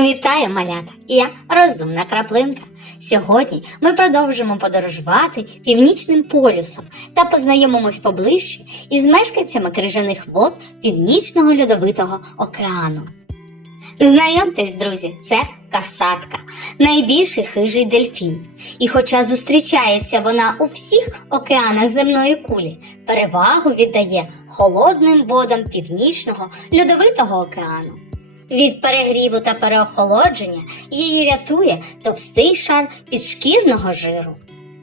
Вітаю, малята! Я розумна краплинка. Сьогодні ми продовжимо подорожувати північним полюсом та познайомимось поближче із мешканцями крижаних вод Північного льодовитого океану. Знайомтесь, друзі, це касатка, найбільший хижий дельфін. І хоча зустрічається вона у всіх океанах земної кулі, перевагу віддає холодним водам північного льодовитого океану. Від перегріву та переохолодження її рятує товстий шар підшкірного жиру.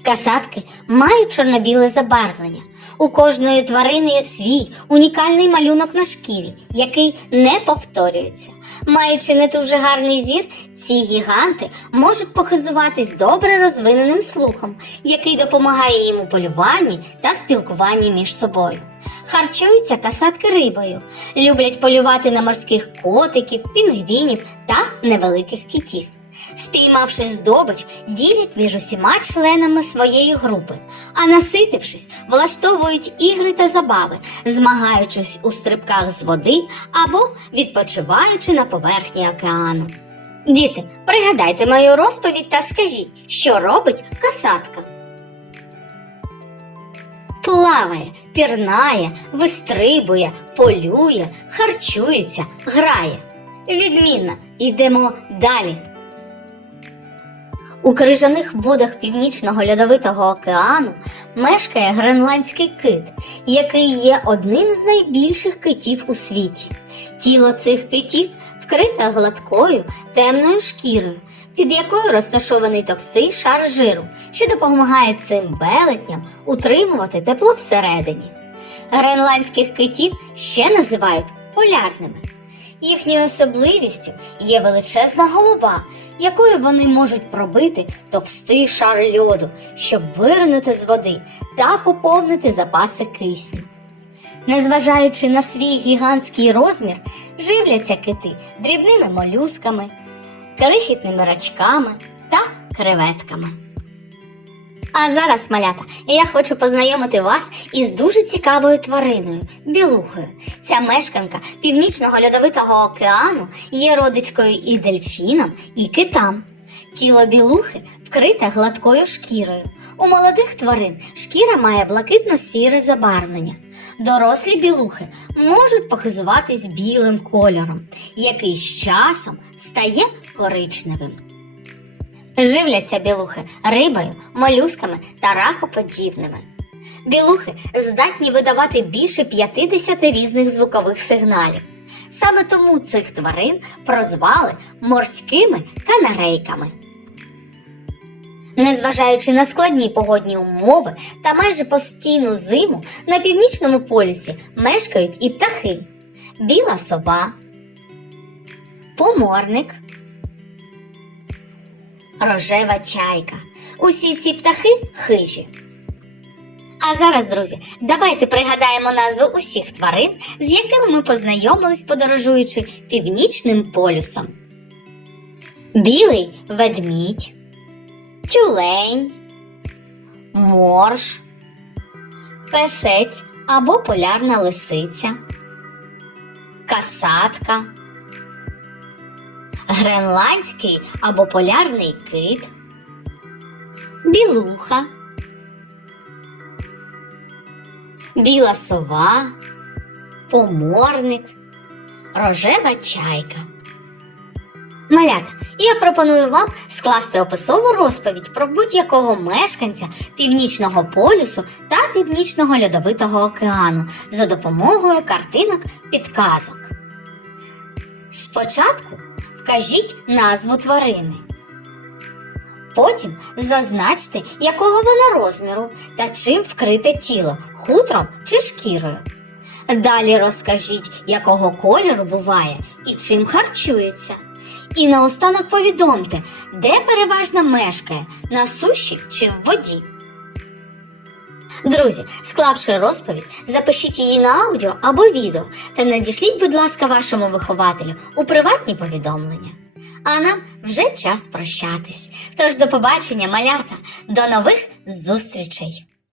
Касатки мають чорно-біле забарвлення. У кожної тварини є свій унікальний малюнок на шкірі, який не повторюється. Маючи не дуже гарний зір, ці гіганти можуть похизуватись добре розвиненим слухом, який допомагає їм у полюванні та спілкуванні між собою. Харчуються касатки рибою, люблять полювати на морських котиків, пінгвінів та невеликих китів. Спіймавши здобич, ділять між усіма членами своєї групи, а наситившись, влаштовують ігри та забави, змагаючись у стрибках з води або відпочиваючи на поверхні океану. Діти, пригадайте мою розповідь та скажіть, що робить касатка. Плаває, пірнає, вистрибує, полює, харчується, грає. Відмінно, йдемо далі. У крижаних водах Північного льодовитого океану мешкає гренландський кит, який є одним з найбільших китів у світі. Тіло цих китів вкрите гладкою темною шкірою, під якою розташований товстий шар жиру, що допомагає цим велетням утримувати тепло всередині. Гренландських китів ще називають полярними. Їхньою особливістю є величезна голова, якою вони можуть пробити товстий шар льоду, щоб виринути з води та поповнити запаси кисню. Незважаючи на свій гігантський розмір, живляться кити дрібними молюсками, крихітними рачками та креветками. А зараз, малята, я хочу познайомити вас із дуже цікавою твариною білухою. Ця мешканка північного льодовитого океану є родичкою і дельфінам, і китам. Тіло білухи вкрите гладкою шкірою. У молодих тварин шкіра має блакитно-сіре забарвлення. Дорослі білухи можуть похизуватись білим кольором, який з часом стає коричневим. Живляться білухи рибою, молюсками та ракоподібними. Білухи здатні видавати більше 50 різних звукових сигналів. Саме тому цих тварин прозвали морськими канарейками. Незважаючи на складні погодні умови та майже постійну зиму, на північному полюсі мешкають і птахи: біла сова, поморник, рожева чайка. Усі ці птахи хижі. А зараз, друзі, давайте пригадаємо назви усіх тварин, з якими ми познайомились, подорожуючи північним полюсом. Білий ведмідь, тюлень, морж, песець або полярна лисиця, касатка, гренландський або полярний кит, білуха, біла сова, поморник, рожева чайка. Малята, я пропоную вам скласти описову розповідь про будь-якого мешканця північного полюсу та північного льодовитого океану за допомогою картинок підказок. Спочатку вкажіть назву тварини. Потім зазначте, якого вона розміру та чим вкрите тіло хутром чи шкірою. Далі розкажіть, якого кольору буває і чим харчується. І наостанок повідомте, де переважно мешкає на суші чи в воді. Друзі, склавши розповідь, запишіть її на аудіо або відео та надішліть, будь ласка, вашому вихователю у приватні повідомлення. А нам вже час прощатись. Тож до побачення, малята, до нових зустрічей!